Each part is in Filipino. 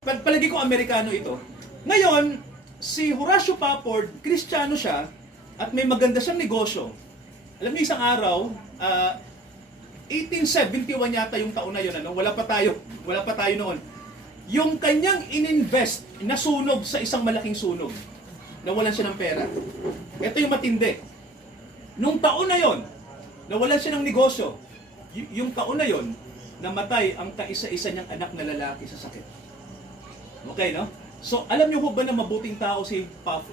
Palagi ko Amerikano ito. Ngayon, si Horacio Pafford, Kristiyano siya, at may maganda siyang negosyo. Alam niyo, isang araw, 1871 yata yung taon na yun, ano? Wala pa tayo noon. Yung kanyang ininvest, nasunog sa isang malaking sunog. Nawalan siya ng pera. Ito yung matindi. Nung taon na yon, nawalan siya ng negosyo. Yung taon na yon, namatay ang kaisa-isa niyang anak na lalaki sa sakit. Okay, no? So, alam niyo ho ba na mabuting tao si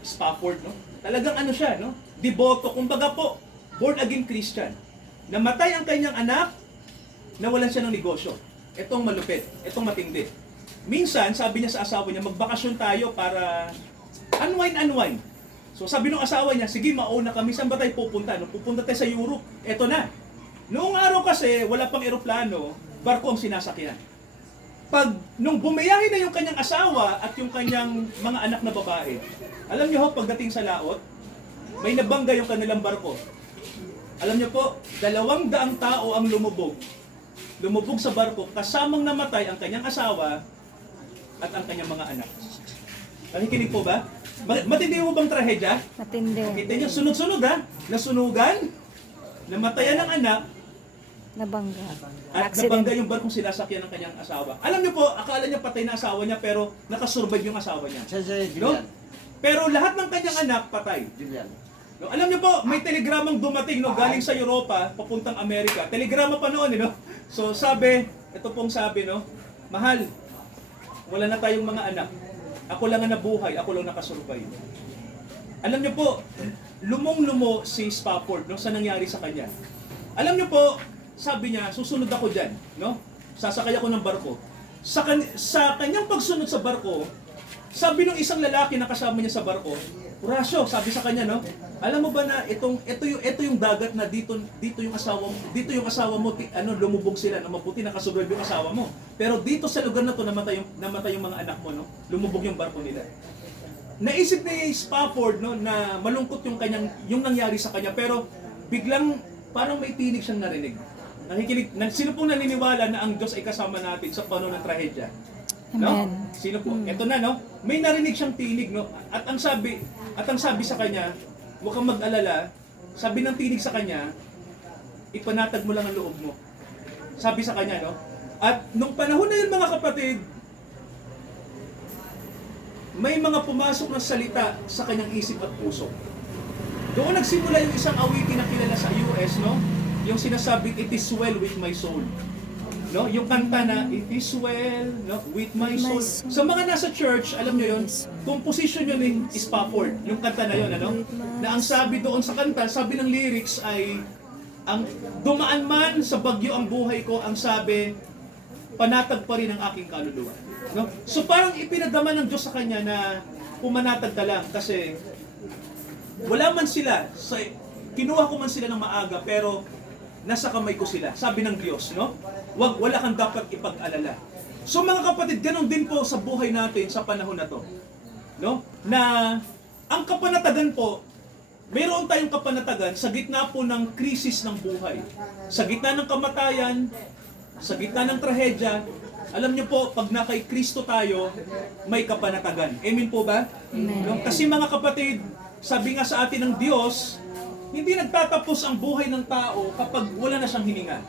Spafford, no? Talagang ano siya, no? Deboto, kumbaga po, born again Christian. Namatay ang kanyang anak, nawalan siya ng negosyo. Itong malupit, itong matindi. Minsan, sabi niya sa asawa niya, magbakasyon tayo para unwind. So, sabi ng asawa niya, sige, mauna kami, saan ba tayo pupunta? No? Pupunta tayo sa Europe, eto na. Noong araw kasi, wala pang eroplano, barko ang sinasakyan. Nung bumiyahe na yung kanyang asawa at yung kanyang mga anak na babae, alam niyo ho, pagdating sa laot, may nabangga yung kanilang barko. Alam niyo po, 200 tao ang lumubog. Lumubog sa barko, kasamang namatay ang kanyang asawa at ang kanyang mga anak. Nakikinig po ba? Matindi mo bang trahedya? Matindi. Kita niyo, sunod-sunod ha? Nasunugan, namatayan ng anak, Nabangga. at nabangga yung barkong sinasakyan ng kanyang asawa. Alam niyo po, akala niya patay na asawa niya pero nakasurvive yung asawa niya. No? Pero lahat ng kanyang anak patay. No? Alam niyo po, may telegramang dumating no, galing sa Europa, papuntang Amerika. Telegrama pa noon, no? So sabi, ito pong sabi, no? Mahal, wala na tayong mga anak. Ako lang ang nabuhay, ako lang nakasurvive. Alam niyo po, lumong-lumo si Spafford no, sa nangyari sa kanya. Alam niyo po, sabi niya, susunod ako dyan, no? Sasakay ako ng barko. Sa kanyang pagsunod sa barko, sabi ng isang lalaki na kasama niya sa barko, Horacio, sabi sa kanya, no? Alam mo ba na ito yung dagat na dito yung asawa mo, lumubog sila, na mabuti nakasurvive yung asawa mo. Pero dito sa lugar na to namatay yung mga anak mo, no? Lumubog yung barko nila. Naisip ni Spafford, no, na malungkot yung nangyari sa kanya, pero biglang parang may tinig siyang narinig. Sino pong naniniwala na ang Diyos ay kasama natin sa panahon ng trahedya? No? Amen. Sino po? Ito na, no? May narinig siyang tinig, no? At ang sabi sa kanya, huwag kang mag-alala. Sabi ng tinig sa kanya, ipanatag mo lang ang loob mo. Sabi sa kanya, no? At nung panahon na yun, mga kapatid, may mga pumasok na salita sa kanyang isip at puso. Doon nagsimula yung isang awitin na kilala sa US, no? Yung sinasabi, it is well with my soul. No? Yung kanta na, it is well, no? With my soul. Sa mga nasa church, alam nyo yun, composition yun ni Spafford. Yung kanta na yun, ano? Na ang sabi doon sa kanta, sabi ng lyrics ay, ang dumaan man sa bagyo ang buhay ko, ang sabi, panatag pa rin ang aking kaluluwa. No? So parang ipinagdaman ng Diyos sa kanya na pumanatag ka lang kasi wala man sila, kinuha ko man sila ng maaga, pero nasa kamay ko sila. Sabi ng Diyos, no? Wala kang dapat ipag-alala. So mga kapatid, ganun din po sa buhay natin sa panahon na to. No? Na ang kapanatagan po, mayroon tayong kapanatagan sa gitna po ng krisis ng buhay. Sa gitna ng kamatayan, sa gitna ng trahedya, alam niyo po, pag na kay Kristo tayo, may kapanatagan. Amen po ba? Amen. No? Kasi mga kapatid, sabi nga sa atin ng Diyos, hindi nagtatapos ang buhay ng tao kapag wala na siyang hininga.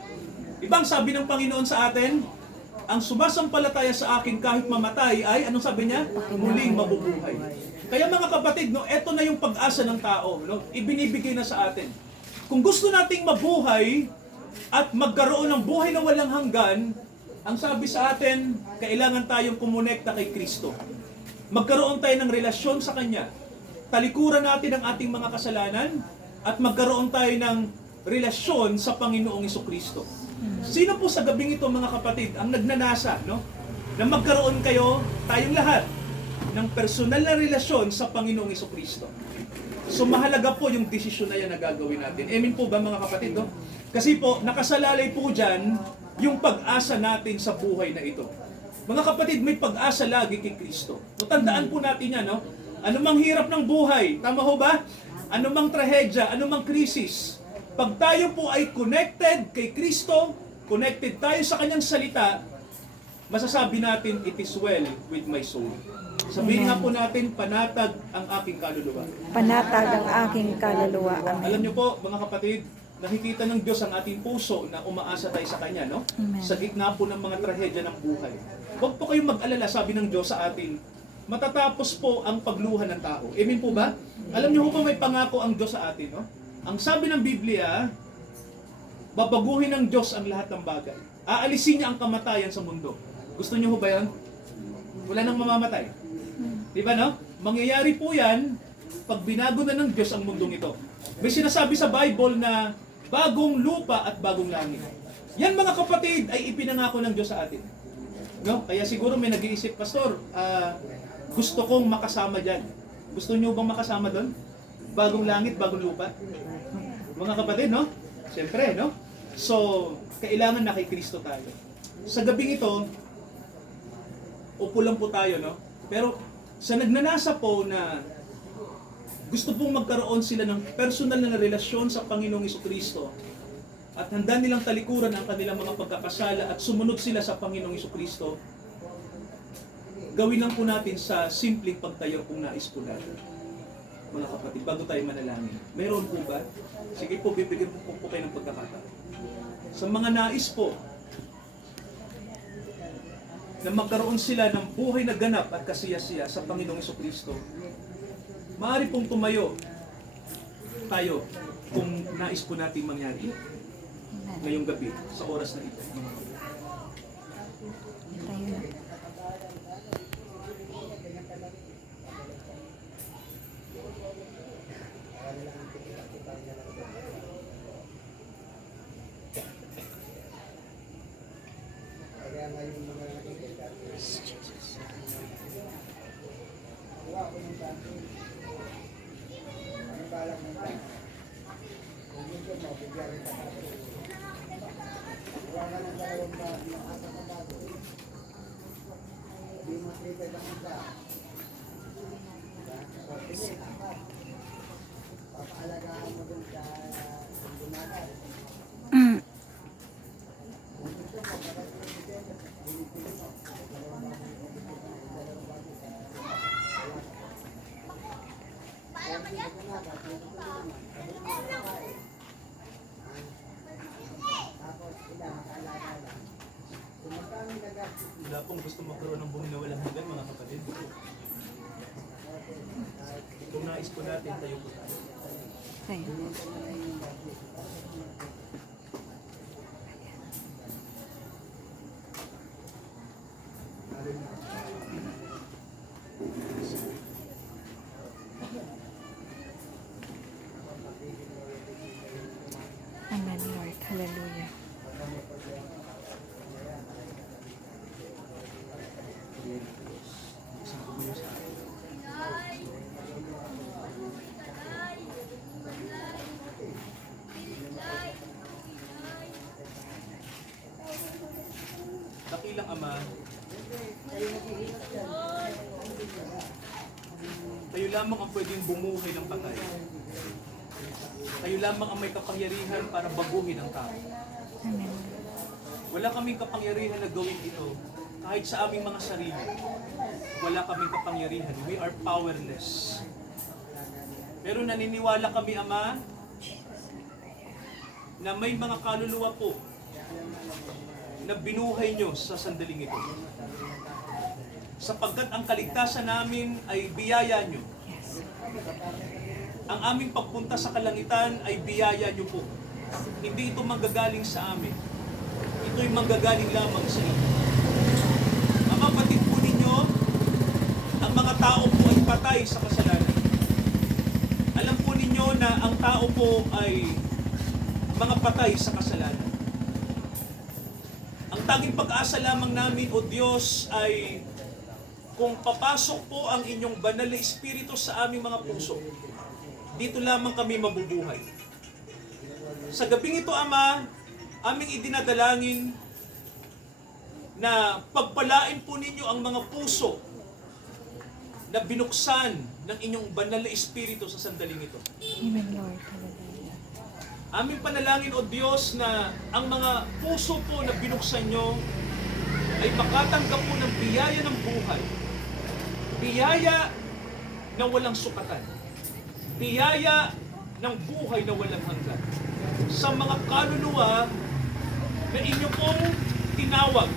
Ibang sabi ng Panginoon sa atin, ang sumasampalataya sa akin kahit mamatay ay, anong sabi niya? Muling mabubuhay. Kaya mga kapatid, no, eto na yung pag-asa ng tao, no, ibinibigay na sa atin. Kung gusto nating mabuhay at magkaroon ng buhay na walang hanggan, ang sabi sa atin, kailangan tayong kumonekta kay Kristo. Magkaroon tayo ng relasyon sa Kanya. Talikuran natin ang ating mga kasalanan at magkaroon tayo ng relasyon sa Panginoong Jesucristo. Sino po sa gabing ito, mga kapatid, ang nagnanasa, no? Na magkaroon kayo, tayong lahat, ng personal na relasyon sa Panginoong Jesucristo. So mahalaga po yung desisyon na yan na gagawin natin. Amen po ba, mga kapatid, no? Kasi po, nakasalalay po dyan yung pag-asa natin sa buhay na ito. Mga kapatid, may pag-asa lagi kay Kristo. So tandaan po natin yan, no? Anumang hirap ng buhay, tama ho ba? Anumang trahedya, anumang krisis, pag tayo po ay connected kay Kristo, connected tayo sa Kanyang salita, masasabi natin, it is well with my soul. Sabihin nga po natin, panatag ang aking kaluluwa. Panatag ang aking kaluluwa. Alam Amen. niyo po, mga kapatid, nakikita ng Diyos ang ating puso na umaasa tayo sa Kanya, no? Amen. Sa gitna po ng mga trahedya ng buhay. Huwag po kayong mag-alala, sabi ng Diyos sa atin, matatapos po ang pagluha ng tao. Amen po ba? Alam niyo po may pangako ang Diyos sa atin, no? Ang sabi ng Biblia, babaguhin ng Diyos ang lahat ng bagay. Aalisin niya ang kamatayan sa mundo. Gusto niyo po ba yan? Wala nang mamamatay. Di ba, no? Mangyayari po yan pag binago na ng Diyos ang mundong ito. May sinasabi sa Bible na bagong lupa at bagong langit. Yan, mga kapatid, ay ipinangako ng Diyos sa atin. No? Kaya siguro may nag-iisip, Pastor, gusto kong makasama dyan. Gusto niyo bang makasama doon? Bagong langit, bagong lupa? Mga kapatid, no? Siyempre, no? So, kailangan na kay Kristo tayo. Sa gabing ito, upo lang po tayo, no? Pero sa nagnanasa po na gusto pong magkaroon sila ng personal na relasyon sa Panginoong Jesucristo at handa nilang talikuran ang kanilang mga pagkakasala at sumunod sila sa Panginoong Jesucristo, gawin lang po natin sa simpleng pagtayo kung nais po natin. Mga kapatid, bago tayo manalangin. Mayroon po ba? Sige po, bibigyan po kayo ng pagkakataon. Sa mga nais po na magkaroon sila ng buhay na ganap at kasiyasiya sa Panginoong Jesucristo, maaari pong tumayo tayo kung nais po natin mangyari ngayong gabi sa oras na ito. Tayo na. Wala pong gusto magkaroon ng buhay na walang hanggan, mga kapatid. Kung nais po natin, tayo po tayo. Tayo. Amen, Lord. Hallelujah. Dakilang Ama, tayo lamang ang pwedeng bumuhay ng patay. Tayo lamang ang may kapangyarihan para baguhin ang tao. Amen. Wala kaming kapangyarihan na gawin ito kahit sa aming mga sarili. Wala kaming kapangyarihan. We are powerless. Pero naniniwala kami, Ama, na may mga kaluluwa po na binuhay nyo sa sandaling ito. Sapagkat ang kaligtasan namin ay biyaya nyo. Yes. Ang aming pagpunta sa kalangitan ay biyaya nyo po. Hindi ito manggagaling sa amin. Ito'y manggagaling lamang sa inyo. Ang kapatid po ninyo, ang mga tao po ay patay sa kasalanan. Alam po ninyo na ang tao po ay mga patay sa kasalanan. Ang tanging pag-asa lamang namin, O Diyos, ay kung papasok po ang inyong banal na Espiritu sa aming mga puso, dito lamang kami mabubuhay. Sa gabing ito, Ama, aming idinadalangin na pagpalain po ninyo ang mga puso na binuksan ng inyong banal na Espiritu sa sandaling ito. Amen, Lord. Hallelujah. Aming panalangin, O Diyos, na ang mga puso po na binuksan nyo ay makatanggap po ng biyaya ng buhay. Biyaya na walang sukatan. Biyaya ng buhay na walang hanggan. Sa mga kaluluwa na inyo pong tinawag,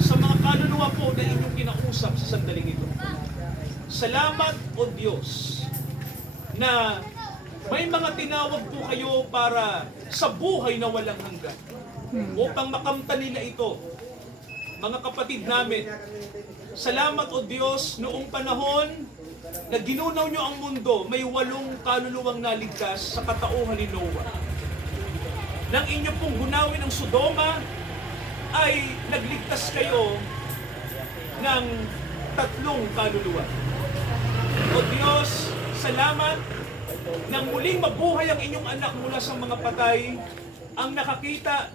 sa mga kaluluwa po na inyong kinausap sa sandaling ito. Salamat o Diyos na may mga tinawag po kayo para sa buhay na walang hanggan upang makamtan nila ito. Mga kapatid namin, salamat o Diyos noong panahon na ginunaw nyo ang mundo, may 8 kaluluwang naligtas sa katauhan ni Noah. Nang inyo pong gunawin ang Sodoma, ay nagligtas kayo ng 3 kaluluwa. O Diyos, salamat nang muling mabuhay ang inyong anak mula sa mga patay, ang nakakita,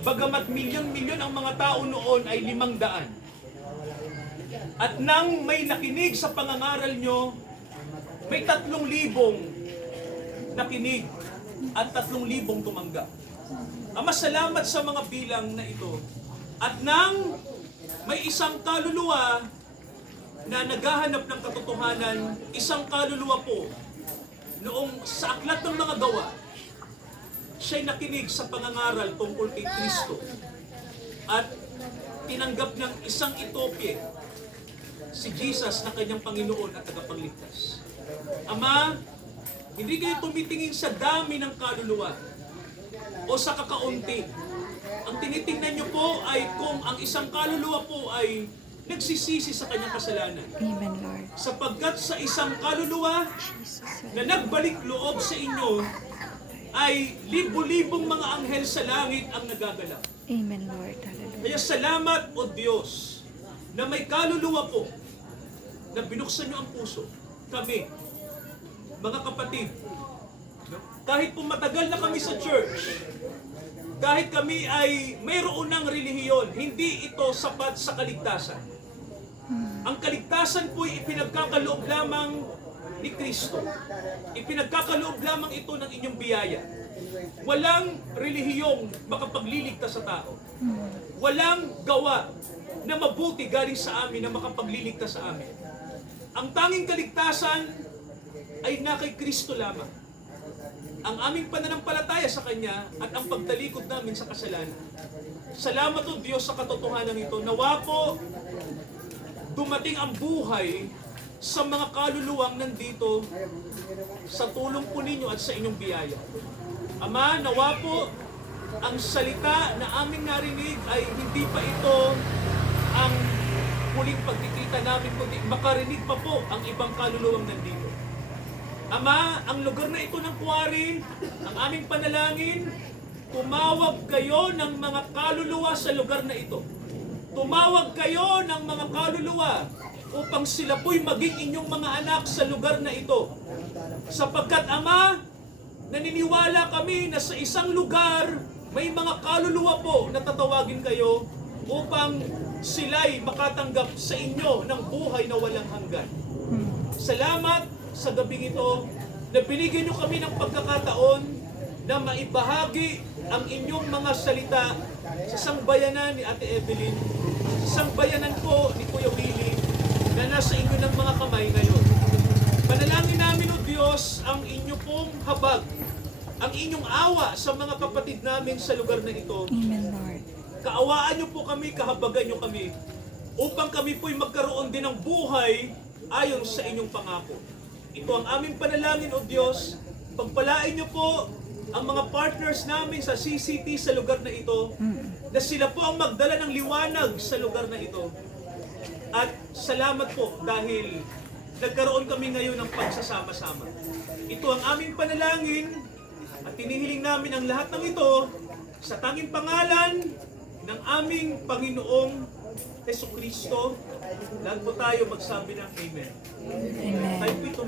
bagamat milyon-milyon ang mga tao noon ay 500. At nang may nakinig sa pangangaral nyo, may 3,000 nakinig at 3,000 tumanggap. Ama, salamat sa mga bilang na ito. At nang may isang kaluluwa na naghahanap ng katotohanan, isang kaluluwa po, noong sa aklat ng mga gawa, siya'y nakinig sa pangangaral tungkol kay Kristo at tinanggap ng isang Ethiopia, si Jesus na kanyang Panginoon at tagapagligtas. Ama, hindi kayo tumitingin sa dami ng kaluluwa o sa kakaunti. Ang tinitingnan nyo po ay kung ang isang kaluluwa po ay nagsisisi sa kanyang kasalanan. Amen, Lord. Sapagkat sa isang kaluluwa Jesus. na nagbalik loob sa inyo, ay libo-libong mga anghel sa langit ang nagagalaw. Amen, Lord. Hallelujah. Kaya salamat o Diyos na may kaluluwa po na binuksan nyo ang puso. Kami, mga kapatid, kahit po matagal na kami sa church, kahit kami ay mayroon ng relihiyon, hindi ito sapat sa kaligtasan. Ang kaligtasan po ay ipinagkakaloob lamang ni Kristo. Ipinagkakaloob lamang ito ng inyong biyaya. Walang relihiyong makapagliligtas sa tao. Walang gawa na mabuti galing sa amin na makapagliligtas sa amin. Ang tanging kaligtasan ay na kay Kristo lamang. Ang aming pananampalataya sa Kanya at ang pagtalikod namin sa kasalanan. Salamat o Diyos sa katotohanan ito. Nawa po dumating ang buhay sa mga kaluluwang nandito sa tulong po ninyo at sa inyong biyaya. Ama, nawa po ang salita na aming narinig ay hindi pa ito ang huling pagkikita namin, kundi makarinig pa po ang ibang kaluluwang nandito. Ama, ang lugar na ito ng Kuwari, ang aming panalangin, tumawag kayo ng mga kaluluwa sa lugar na ito. Tumawag kayo ng mga kaluluwa upang sila po'y maging inyong mga anak sa lugar na ito. Sapagkat Ama, naniniwala kami na sa isang lugar, may mga kaluluwa po na tatawagin kayo upang sila'y makatanggap sa inyo ng buhay na walang hanggan. Salamat sa gabing ito na binigyan nyo kami ng pagkakataon na maibahagi ang inyong mga salita sa sangbayanan ni Ate Evelyn, sa sangbayanan po ni Kuya Willie na nasa inyo ng mga kamay ngayon. Panalangin namin o Diyos ang inyo pong habag, ang inyong awa sa mga kapatid namin sa lugar na ito. Amen, Lord. Kaawaan nyo po kami, kahabagan nyo kami, upang kami po'y magkaroon din ng buhay ayon sa inyong pangako. Ito ang aming panalangin o Diyos. Pagpalain nyo po ang mga partners namin sa CCT sa lugar na ito, na sila po ang magdala ng liwanag sa lugar na ito. At salamat po dahil nagkaroon kami ngayon ng pagsasama-sama. Ito ang aming panalangin at tinihiling namin ang lahat ng ito sa tanging pangalan ng aming Panginoong Jesucristo. Lahat po tayo magsabi ng Amen. Amen. Tayo po ito